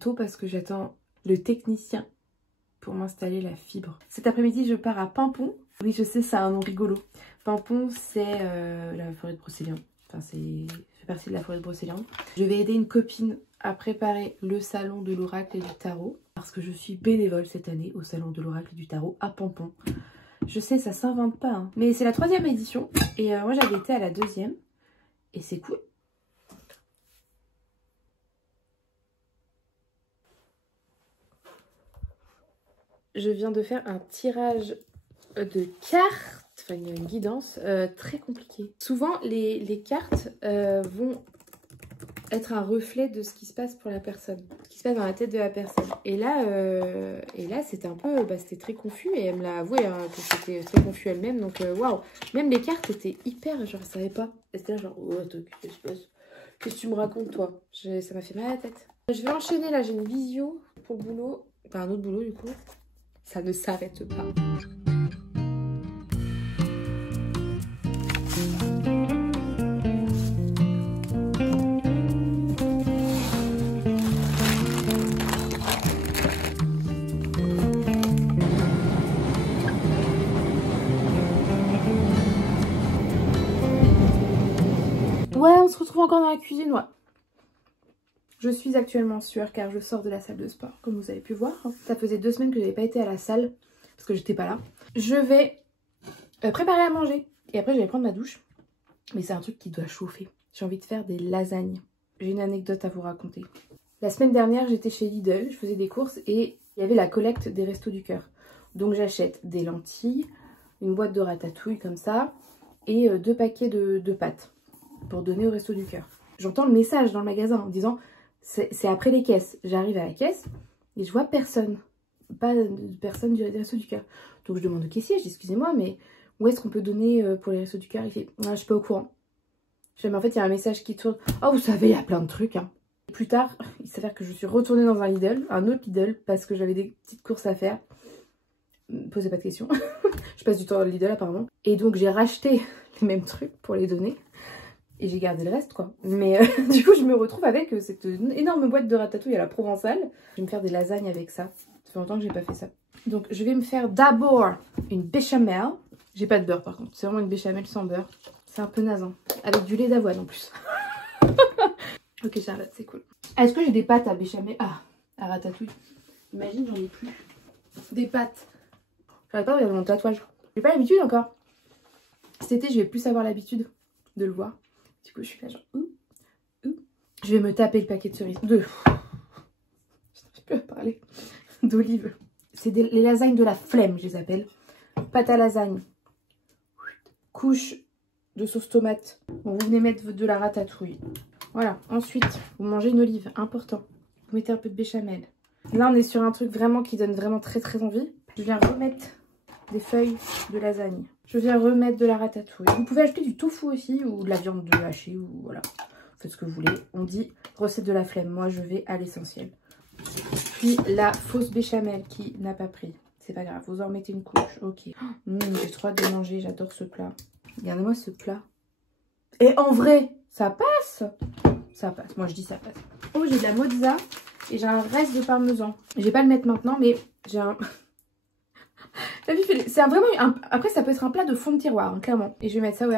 tôt parce que j'attends le technicien pour m'installer la fibre. Cet après-midi, je pars à Paimpont. Oui, je sais, ça a un nom rigolo. Paimpont, c'est la forêt de Brocéliande. Enfin, ça fait partie de la forêt de Brocéliande. Je vais aider une copine à préparer le salon de l'oracle et du tarot. Parce que je suis bénévole cette année au salon de l'oracle et du tarot à Paimpont. Je sais, ça s'invente pas, hein. Mais c'est la 3e édition. Et moi, j'avais été à la 2e. Et c'est cool. Je viens de faire un tirage de cartes, enfin une guidance très compliquée. Souvent, les cartes vont être un reflet de ce qui se passe pour la personne, ce qui se passe dans la tête de la personne. Et là c'était un peu, c'était très confus et elle me l'a avoué hein, que c'était très confus elle-même. Donc waouh, même les cartes étaient hyper, genre je savais pas. C'était là genre, oh attends, qu'est-ce que tu me racontes toi? Ça m'a fait mal à la tête. Je vais enchaîner là, j'ai une visio pour le boulot, enfin un autre boulot du coup. Ça ne s'arrête pas. Ouais, on se retrouve encore dans la cuisine, ouais. Je suis actuellement en sueur car je sors de la salle de sport, comme vous avez pu voir. Ça faisait 2 semaines que je n'avais pas été à la salle, parce que j'étais pas là. Je vais préparer à manger, et après je vais prendre ma douche. Mais c'est un truc qui doit chauffer. J'ai envie de faire des lasagnes. J'ai une anecdote à vous raconter. La semaine dernière, j'étais chez Lidl, je faisais des courses, et il y avait la collecte des Restos du Cœur. Donc j'achète des lentilles, une boîte de ratatouille comme ça, et 2 paquets de pâtes, pour donner au Restos du Cœur. J'entends le message dans le magasin en disant... C'est après les caisses. J'arrive à la caisse et je vois personne. Pas de personne du Resto du Cœur. Donc je demande au caissier, je dis excusez-moi, mais où est-ce qu'on peut donner pour les Restos du Cœur? Il fait ah, je suis pas au courant. Je dis, mais en fait, il y a un message qui tourne. Oh, vous savez, il y a plein de trucs. Hein. Et plus tard, il s'avère que je suis retournée dans un Lidl, un autre Lidl, parce que j'avais des petites courses à faire. Posez pas de questions. Je passe du temps dans le Lidl apparemment. Et donc j'ai racheté les mêmes trucs pour les donner. Et j'ai gardé le reste quoi. Mais du coup je me retrouve avec cette énorme boîte de ratatouille à la provençale. Je vais me faire des lasagnes avec ça. Ça fait longtemps que j'ai pas fait ça. Donc je vais me faire d'abord une béchamel. J'ai pas de beurre par contre. C'est vraiment une béchamel sans beurre. C'est un peu naze hein. Avec du lait d'avoine en plus. Ok Charlotte, c'est cool. Est-ce que j'ai des pâtes à béchamel? Ah, à ratatouille. Imagine j'en ai plus. Des pâtes. J'arrête pas de regarder mon tatouage. J'ai pas l'habitude encore. Cet été je vais plus avoir l'habitude de le voir. Du coup, je suis là genre, je vais me taper le paquet de cerises. Je n'arrive plus à parler. D'olives. C'est les lasagnes de la flemme, je les appelle. Pâte à lasagne. Couche de sauce tomate. Bon, vous venez mettre de la ratatouille. Voilà. Ensuite, vous mangez une olive. Important. Vous mettez un peu de béchamel. Là, on est sur un truc vraiment qui donne vraiment très très envie. Je viens remettre des feuilles de lasagne. Je viens remettre de la ratatouille. Vous pouvez ajouter du tofu aussi ou de la viande de hachée ou voilà. Faites ce que vous voulez. On dit recette de la flemme. Moi, je vais à l'essentiel. Puis la fausse béchamel qui n'a pas pris. C'est pas grave. Vous en remettez une couche. Ok. J'ai trop hâte de manger. J'adore ce plat. Regardez-moi ce plat. Et en vrai, ça passe. Ça passe. Moi, je dis ça passe. Oh, j'ai de la mozza et j'ai un reste de parmesan. Je vais pas le mettre maintenant, mais j'ai un... C'est vraiment après ça peut être un plat de fond de tiroir hein, clairement. Et je vais mettre ça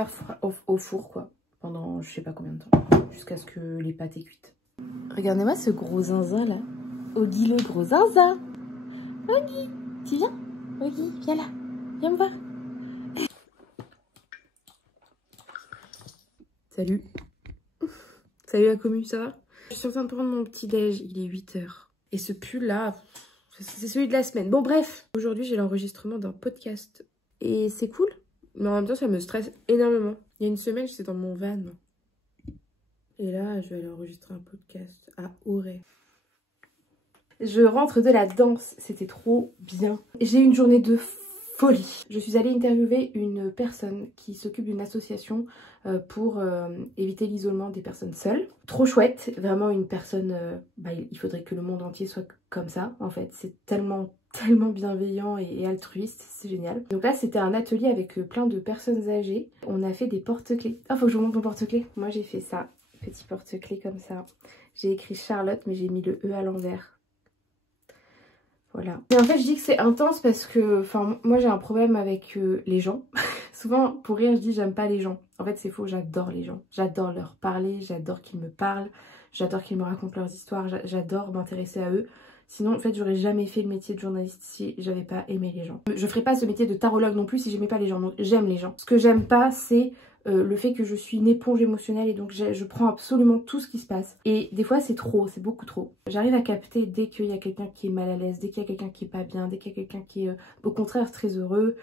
au four quoi. Pendant je sais pas combien de temps. Jusqu'à ce que les pâtes aient cuites. Regardez-moi ce gros zinzin là. Oggy le gros zinzin. Oggy, tu viens? Oggy, viens là. Viens me voir. Salut. Salut la commu, ça va? Je suis en train de prendre mon petit déj, il est 8 h. Et ce pull là... c'est celui de la semaine. Bon bref, aujourd'hui j'ai l'enregistrement d'un podcast. Et c'est cool, mais en même temps ça me stresse énormément. Il y a une semaine j'étais dans mon van. Et là je vais aller enregistrer un podcast à Auray. Je rentre de la danse, c'était trop bien. J'ai eu une journée de folie. Je suis allée interviewer une personne qui s'occupe d'une association pour éviter l'isolement des personnes seules. Trop chouette, vraiment une personne, il faudrait que le monde entier soit comme ça en fait. C'est tellement bienveillant et altruiste, c'est génial. Donc là c'était un atelier avec plein de personnes âgées. On a fait des porte-clés. Ah faut que je vous montre mon porte-clés. Moi j'ai fait ça. Petit porte-clés comme ça. J'ai écrit Charlotte, mais j'ai mis le E à l'envers. Voilà. Et en fait, je dis que c'est intense parce que, enfin, moi j'ai un problème avec les gens. Souvent, pour rire, je dis j'aime pas les gens. En fait, c'est faux, j'adore les gens. J'adore leur parler, j'adore qu'ils me parlent, j'adore qu'ils me racontent leurs histoires, j'adore m'intéresser à eux. Sinon, en fait, j'aurais jamais fait le métier de journaliste si j'avais pas aimé les gens. Je ferais pas ce métier de tarologue non plus si j'aimais pas les gens. Donc, j'aime les gens. Ce que j'aime pas, c'est le fait que je suis une éponge émotionnelle et donc je prends absolument tout ce qui se passe. Et des fois, c'est trop, c'est beaucoup trop. J'arrive à capter dès qu'il y a quelqu'un qui est mal à l'aise, dès qu'il y a quelqu'un qui est pas bien, dès qu'il y a quelqu'un qui est au contraire très heureux.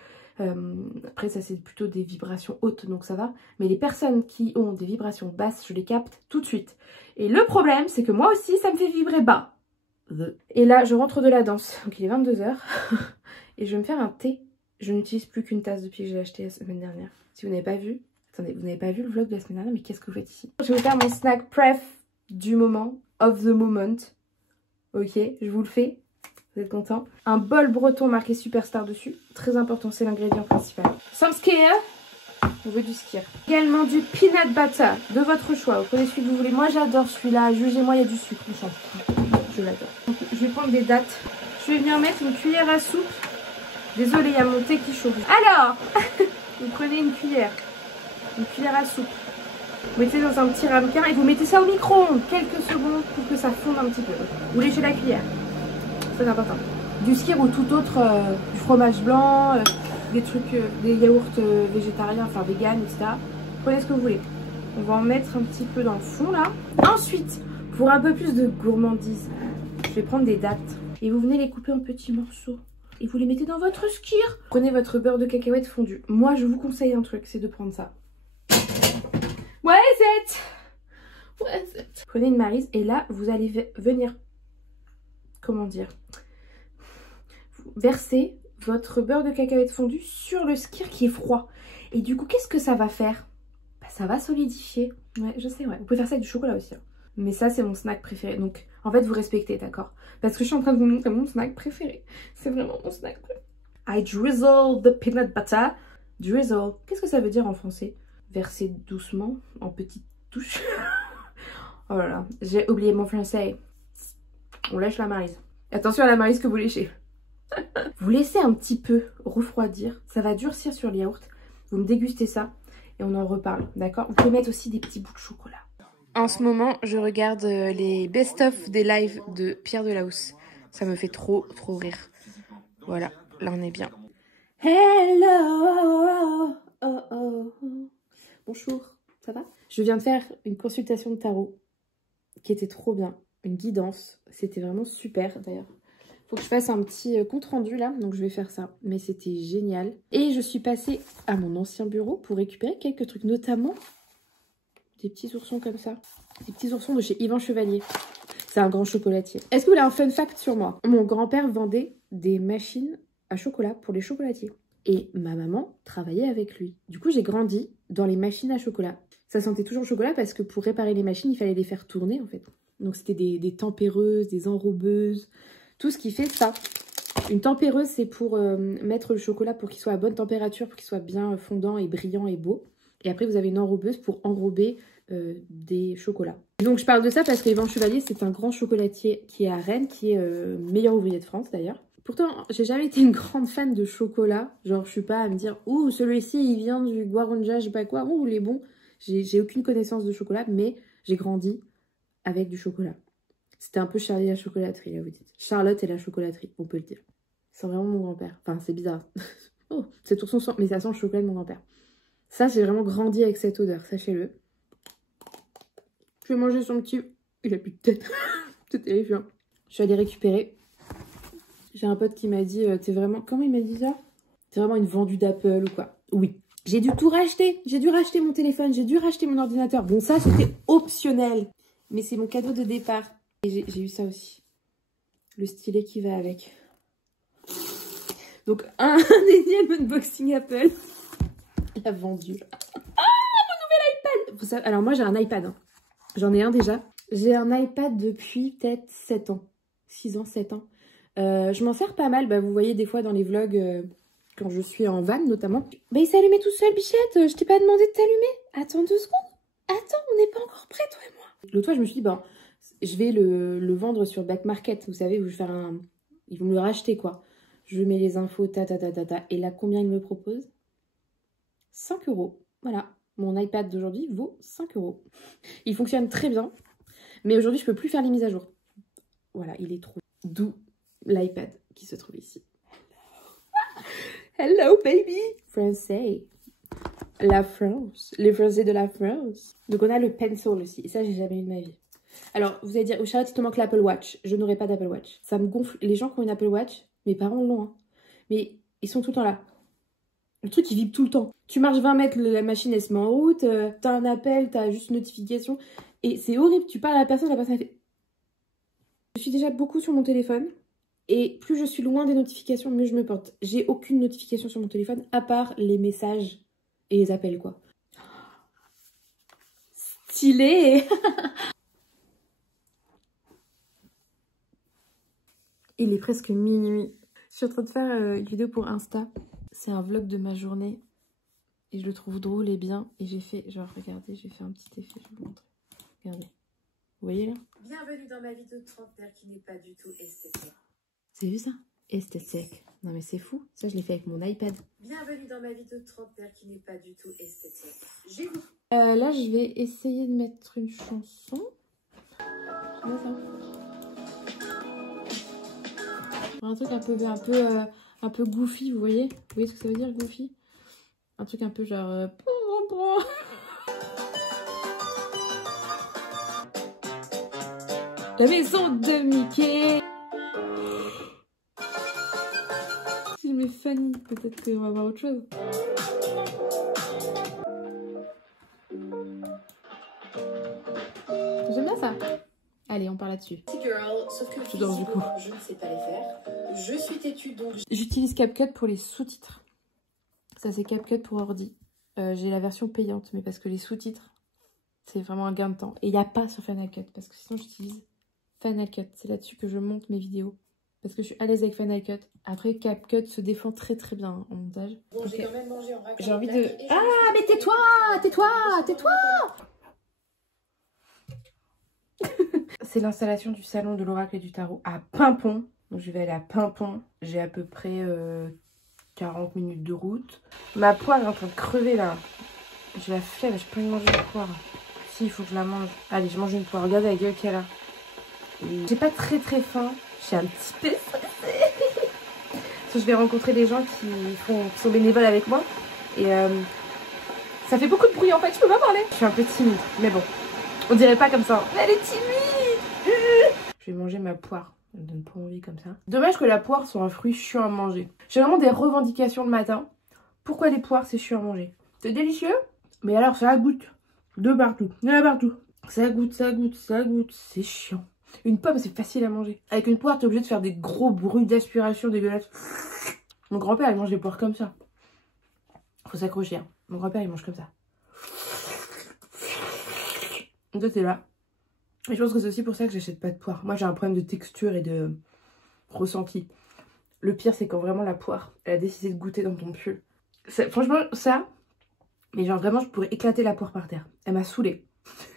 Après ça c'est plutôt des vibrations hautes donc ça va, mais les personnes qui ont des vibrations basses je les capte tout de suite et le problème c'est que moi aussi ça me fait vibrer bas. Et là je rentre de la danse, donc il est 22 h et je vais me faire un thé. Je n'utilise plus qu'une tasse depuis que j'ai acheté la semaine dernière. Si vous n'avez pas vu, attendez, vous n'avez pas vu le vlog de la semaine dernière, mais qu'est-ce que vous faites ici? Je vais faire mon snack pref du moment, of the moment, ok, je vous le fais. Vous êtes content? Un bol breton marqué Superstar dessus. Très important, c'est l'ingrédient principal. Some skyr. On veut du skyr. Également du peanut butter de votre choix. Vous prenez celui que vous voulez. Moi j'adore celui-là. Jugez-moi, il y a du sucre. Je l'adore. Donc je vais prendre des dattes. Je vais venir mettre une cuillère à soupe. Désolée, il y a mon thé qui chauffe. Alors, vous prenez une cuillère à soupe. Vous mettez dans un petit ramequin et vous mettez ça au micro-ondes. Quelques secondes pour que ça fonde un petit peu. Vous léchez la cuillère. C'est important. Du skyr ou tout autre, du fromage blanc, des trucs, des yaourts végétariens, enfin vegan, etc. Prenez ce que vous voulez. On va en mettre un petit peu dans le fond là. Ensuite, pour un peu plus de gourmandise, je vais prendre des dattes. Et vous venez les couper en petits morceaux. Et vous les mettez dans votre skyr. Prenez votre beurre de cacahuète fondu. Moi, je vous conseille un truc, c'est de prendre ça. What is it? Prenez une maryse et là, vous allez venir... Comment dire, versez votre beurre de cacahuète fondu sur le skyr qui est froid. Et du coup, qu'est-ce que ça va faire? Bah, ça va solidifier. Ouais, je sais, ouais. Vous pouvez faire ça avec du chocolat aussi. Hein. Mais ça, c'est mon snack préféré. Donc, en fait, vous respectez, d'accord? Parce que je suis en train de vous montrer mon snack préféré. C'est vraiment mon snack préféré. I drizzle the peanut butter. Drizzle. Qu'est-ce que ça veut dire en français? Verser doucement, en petites touches. Oh là là, j'ai oublié mon français. On lèche la maryse. Attention à la maryse que vous léchez. Vous laissez un petit peu refroidir. Ça va durcir sur le yaourt. Vous me dégustez ça et on en reparle. D'accord? Vous pouvez mettre aussi des petits bouts de chocolat. En ce moment, je regarde les best-of des lives de Pierre Delahousse. Ça me fait trop rire. Voilà, là on est bien. Hello! Oh, oh. Bonjour, ça va? Je viens de faire une consultation de tarot qui était trop bien. Une guidance, c'était vraiment super d'ailleurs. Faut que je fasse un petit compte rendu là, donc je vais faire ça. Mais c'était génial. Et je suis passée à mon ancien bureau pour récupérer quelques trucs, notamment des petits oursons comme ça. Des petits oursons de chez Yvan Chevalier. C'est un grand chocolatier. Est-ce que vous voulez un fun fact sur moi? Mon grand-père vendait des machines à chocolat pour les chocolatiers. Et ma maman travaillait avec lui. Du coup, j'ai grandi dans les machines à chocolat. Ça sentait toujours le chocolat parce que pour réparer les machines, il fallait les faire tourner en fait. Donc c'était des tempéreuses, des enrobeuses, tout ce qui fait ça. Une tempéreuse, c'est pour mettre le chocolat pour qu'il soit à bonne température, pour qu'il soit bien fondant et brillant et beau. Et après, vous avez une enrobeuse pour enrober des chocolats. Donc je parle de ça parce que Yvan Chevalier, c'est un grand chocolatier qui est à Rennes, qui est meilleur ouvrier de France d'ailleurs. Pourtant, j'ai jamais été une grande fan de chocolat. Genre, je suis pas à me dire, ouh, celui-ci, il vient du Guaranja, je sais pas quoi, ouh, il est bon. J'ai aucune connaissance de chocolat, mais j'ai grandi avec du chocolat. C'était un peu Charlie la chocolaterie, là, vous dites. Charlotte et la chocolaterie, on peut le dire. C'est vraiment mon grand-père. Enfin, c'est bizarre. Oh, cet ourson sent... Mais ça sent le chocolat de mon grand-père. Ça, j'ai vraiment grandi avec cette odeur, sachez-le. Je vais manger son petit... Il a plus de tête. C'est terrifiant. Je suis allée récupérer. J'ai un pote qui m'a dit, t'es vraiment... Comment il m'a dit ça? T'es vraiment une vendue d'Apple ou quoi? Oui. J'ai dû tout racheter. J'ai dû racheter mon téléphone. J'ai dû racheter mon ordinateur. Bon, ça, c'était optionnel. Mais c'est mon cadeau de départ. Et j'ai eu ça aussi. Le stylet qui va avec. Donc, un énième unboxing Apple. Il a vendu. Ah, mon nouvel iPad! Alors, moi, j'ai un iPad. Hein. J'en ai un déjà. J'ai un iPad depuis peut-être 7 ans. 6 ans, 7 ans. Je m'en sers pas mal. Bah, vous voyez des fois dans les vlogs, quand je suis en van notamment. Bah, il s'est allumé tout seul, bichette. Je t'ai pas demandé de t'allumer. Attends 2 secondes. Attends, on n'est pas encore prêts, toi et moi. L'autre fois, je me suis dit, ben, je vais le vendre sur Back Market. Vous savez, où je vais faire un... Ils vont me le racheter, quoi. Je mets les infos, ta. Et là, combien ils me proposent? 5 €. Voilà. Mon iPad d'aujourd'hui vaut 5 €. Il fonctionne très bien. Mais aujourd'hui, je peux plus faire les mises à jour. Voilà, il est trop... D'où l'iPad qui se trouve ici. Hello, baby! Français. La France. Les Français de la France. Donc, on a le pencil aussi. Et ça, j'ai jamais eu de ma vie. Alors, vous allez dire, oh Charlotte, il te manque l'Apple Watch. Je n'aurai pas d'Apple Watch. Ça me gonfle. Les gens qui ont une Apple Watch, mes parents l'ont, hein. Mais ils sont tout le temps là. Le truc, il vibre tout le temps. Tu marches 20 mètres, la machine, elle se met en route. T'as un appel, t'as juste une notification. Et c'est horrible. Tu parles à la personne elle fait... Je suis déjà beaucoup sur mon téléphone. Et plus je suis loin des notifications, mieux je me porte. J'ai aucune notification sur mon téléphone, à part les messages et les appels, quoi. Stylé. Il est presque minuit. Je suis en train de faire une vidéo pour Insta. C'est un vlog de ma journée. Et je le trouve drôle et bien. Et j'ai fait, genre, regardez, j'ai fait un petit effet, je vais vous montrer. Regardez. Vous voyez là? Bienvenue dans ma vie de trentenaire qui n'est pas du tout esthétique. C'est vu ça? Esthétique. Non mais c'est fou. Ça, je l'ai fait avec mon iPad. Bienvenue dans ma vie de trentenaire qui n'est pas du tout esthétique. J'ai vu. Là, je vais essayer de mettre une chanson. Un truc un peu goofy, vous voyez? Vous voyez ce que ça veut dire, goofy? Un truc un peu genre... La maison de Mickey. Si je mets Fanny, peut-être qu'on va voir autre chose. J'aime bien ça. Allez, on part là-dessus. Girl, sauf que J'adore, du coup. je ne sais pas les faire. Je suis têtue donc... J'utilise CapCut pour les sous-titres. Ça, c'est CapCut pour ordi. J'ai la version payante, mais parce que les sous-titres, c'est vraiment un gain de temps. Et il n'y a pas sur Final Cut, parce que sinon, j'utilise Final Cut. C'est là-dessus que je monte mes vidéos. Parce que je suis à l'aise avec Final Cut. Après, CapCut se défend très très bien hein, en montage. Bon, okay. J'ai quand même mangé en raclette. J'ai envie de... Ah, mais tais-toi! Tais-toi! C'est l'installation du salon de l'oracle et du tarot à Pimpon. Donc je vais aller à Pimpon. J'ai à peu près 40 minutes de route. Ma poire est en train de crever là. J'ai la flemme, je peux pas manger une poire. Si, il faut que je la mange. Allez, je mange une poire. Regardez la gueule qu'elle a. J'ai pas très faim. Je suis un petit peu stressée. Parce que je vais rencontrer des gens qui sont bénévoles avec moi. Et ça fait beaucoup de bruit en fait, je peux pas parler. Je suis un peu timide, mais bon. On dirait pas comme ça. Elle est timide. Je vais manger ma poire. Elle me donne pas envie comme ça. Dommage que la poire soit un fruit chiant à manger. J'ai vraiment des revendications le matin. Pourquoi les poires c'est chiant à manger? C'est délicieux, mais alors ça goûte de partout. Il y en a partout. Ça goûte. C'est chiant. Une pomme c'est facile à manger. Avec une poire t'es obligé de faire des gros bruits d'aspiration dégueulasses. Mon grand-père il mange des poires comme ça. Faut s'accrocher. Hein. Mon grand-père il mange comme ça. Donc ça c'est là. Et je pense que c'est aussi pour ça que j'achète pas de poire. Moi j'ai un problème de texture et de ressenti. Le pire c'est quand vraiment la poire elle a décidé de goûter dans ton pull. Franchement ça, mais genre vraiment je pourrais éclater la poire par terre. Elle m'a saoulée.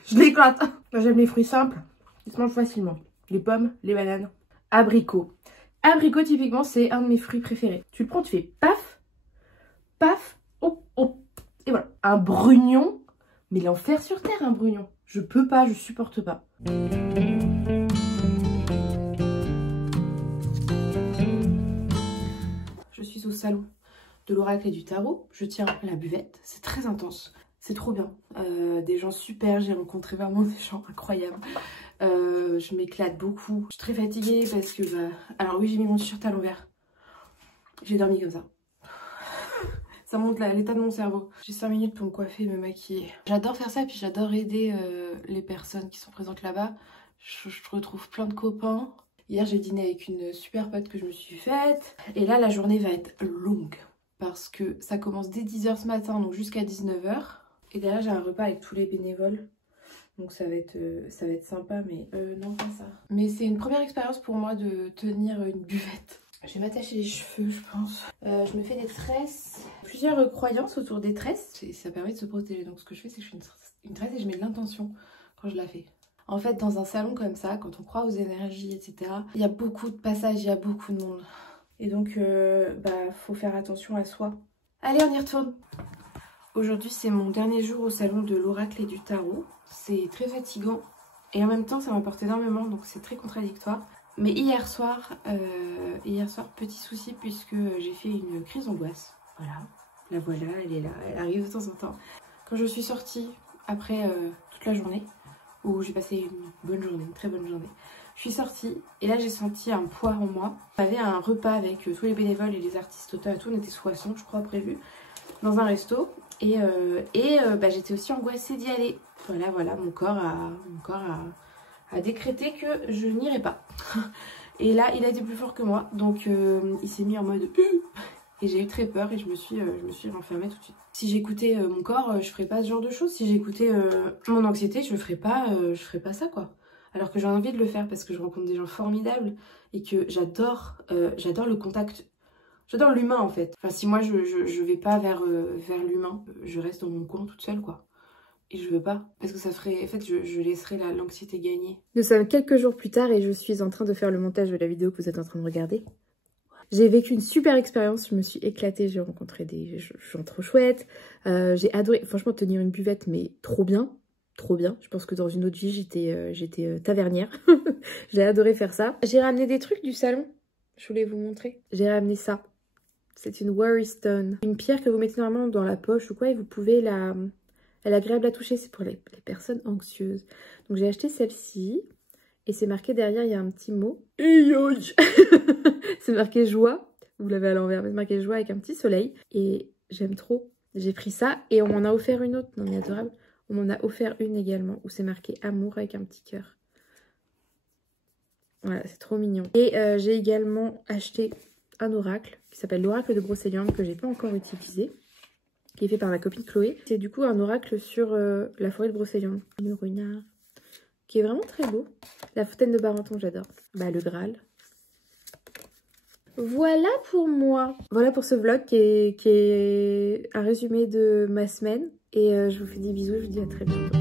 Je l'éclate. Moi j'aime les fruits simples, ils se mangent facilement. Les pommes, les bananes, abricots. Abricot typiquement c'est un de mes fruits préférés. Tu le prends, tu fais paf, paf, oh, oh. Et voilà. Un brugnon, mais l'enfer sur terre un brugnon. Je peux pas, je supporte pas. Je suis au salon de l'oracle et du tarot. Je tiens la buvette. C'est très intense. C'est trop bien. Des gens super. J'ai rencontré vraiment des gens incroyables. Je m'éclate beaucoup. Je suis très fatiguée parce que... Alors oui, j'ai mis mon t-shirt à l'envers. J'ai dormi comme ça. Ça montre l'état de mon cerveau. J'ai 5 minutes pour me coiffer et me maquiller. J'adore faire ça et puis j'adore aider les personnes qui sont présentes là-bas. Je retrouve plein de copains. Hier j'ai dîné avec une super pote que je me suis faite. Et là la journée va être longue. Parce que ça commence dès 10 h ce matin, donc jusqu'à 19 h. Et derrière j'ai un repas avec tous les bénévoles. Donc ça va être sympa, mais non pas ça. Mais c'est une première expérience pour moi de tenir une buvette. Je vais m'attacher les cheveux, je pense. Je me fais des tresses. Plusieurs croyances autour des tresses. Ça permet de se protéger. Donc ce que je fais, c'est que je fais une tresse et je mets de l'intention quand je la fais. En fait, dans un salon comme ça, quand on croit aux énergies, etc., il y a beaucoup de passages, il y a beaucoup de monde. Et donc, faut faire attention à soi. Allez, on y retourne. Aujourd'hui, c'est mon dernier jour au salon de l'oracle et du tarot. C'est très fatigant. Et en même temps, ça m'apporte énormément, donc c'est très contradictoire. Mais hier soir, petit souci, puisque j'ai fait une crise d'angoisse. Voilà, la voilà, elle est là, elle arrive de temps en temps. Quand je suis sortie, après toute la journée, où j'ai passé une bonne journée, une très bonne journée, je suis sortie, et là j'ai senti un poids en moi. On avait un repas avec tous les bénévoles et les artistes auteurs et tout, on était 60, je crois, prévu, dans un resto. Et j'étais aussi angoissée d'y aller. Voilà, mon corps a décrété que je n'irai pas. Et là, il a été plus fort que moi. Donc, il s'est mis en mode... Et j'ai eu très peur et je me suis renfermée tout de suite. Si j'écoutais mon corps, je ferais pas ce genre de choses. Si j'écoutais mon anxiété, je ferais pas ça, quoi. Alors que j'ai envie de le faire parce que je rencontre des gens formidables et que j'adore le contact. J'adore l'humain, en fait. Enfin, si moi, je vais pas vers l'humain, je reste dans mon coin toute seule, quoi. Et je veux pas, parce que ça ferait... En fait, je laisserais l'anxiété gagner. Nous sommes quelques jours plus tard et je suis en train de faire le montage de la vidéo que vous êtes en train de regarder. J'ai vécu une super expérience, je me suis éclatée, j'ai rencontré des gens trop chouettes. J'ai adoré, franchement, tenir une buvette, mais trop bien. Trop bien. Je pense que dans une autre vie, j'étais tavernière. J'ai adoré faire ça. J'ai ramené des trucs du salon, je voulais vous montrer. J'ai ramené ça. C'est une Worry Stone. Une pierre que vous mettez normalement dans la poche ou quoi et vous pouvez la... Elle est agréable à toucher, c'est pour les personnes anxieuses. Donc j'ai acheté celle-ci. Et c'est marqué derrière, il y a un petit mot. C'est marqué joie. Vous l'avez à l'envers, mais c'est marqué joie avec un petit soleil. Et j'aime trop. J'ai pris ça et on m'en a offert une autre. Non mais adorable. On m'en a offert une également où c'est marqué amour avec un petit cœur. Voilà, c'est trop mignon. Et j'ai également acheté un oracle qui s'appelle l'oracle de Brocéliande que j'ai pas encore utilisé. Qui est fait par ma copine Chloé. C'est du coup un oracle sur la forêt de Brocéliande. Le renard. Qui est vraiment très beau. La fontaine de Barenton, j'adore. Bah, le Graal. Voilà pour moi. Voilà pour ce vlog qui est un résumé de ma semaine. Et je vous fais des bisous, je vous dis à très bientôt.